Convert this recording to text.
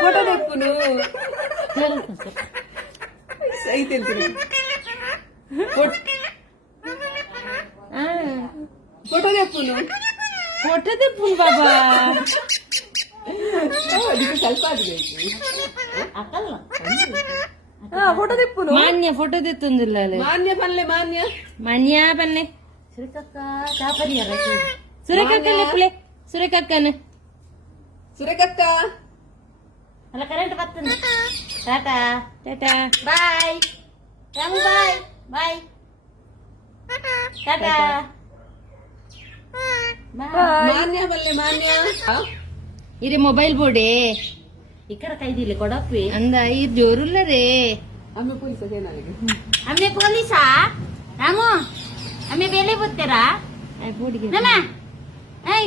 photo ತೆಪ್ಪುನು ಐತೆ photo ತೆಪ್ಪುನು photo ತೆಪ್ಪುನು ಬಾಬಾ ಅದಕ್ಕೆ ಸ್ವಲ್ಪ ಅಕ್ಕಲ್ಲ ಫೋಟೋ ತೆಪ್ಪುನು ಮಾನ್ಯ ಫೋಟೋ ತೆತ್ತೊಂದಿಲ್ಲ ಮಾನ್ಯ ಪಲ್ಲೆ ಮಾನ್ಯ ಮಾನ್ಯ ಪಲ್ಲೆ ಸುರೇಖಕ್ಕ ಚಾಪರಿಯಾರ ಸುರೇಖಕ್ಕನೆ ಪ್ಲೇ ಸುರೇಖಕ್ಕನೆ ಸುರೇಖಕ್ಕ ಅಲ್ಲ ಕರೆಂಟ್ ಬರ್ತದೆ ಟಾಟಾ ಟಾಟಾ ಬಾಯ್ ರಾಮು ಬಾಯ್ ಬಾಯ್ ಟಾಟಾ ಮಾನ್ಯ ಪಲ್ಲೆ ಮಾನ್ಯ ಇರೆ ಮೊಬೈಲ್ ಬೋರ್ಡೆ ఇక్కడ ఖైదీలే కొడప్పి అంద ఈ జోరుల్లరే అమ్మే పోలీసా సేనాలిಗೆ అమ్మే పోలీసా రాము అమ్మే ಬೇಲೆ ಬುತ್ತರಾ ಐ ಬೋಡಿಗೆ ನಮ ಐ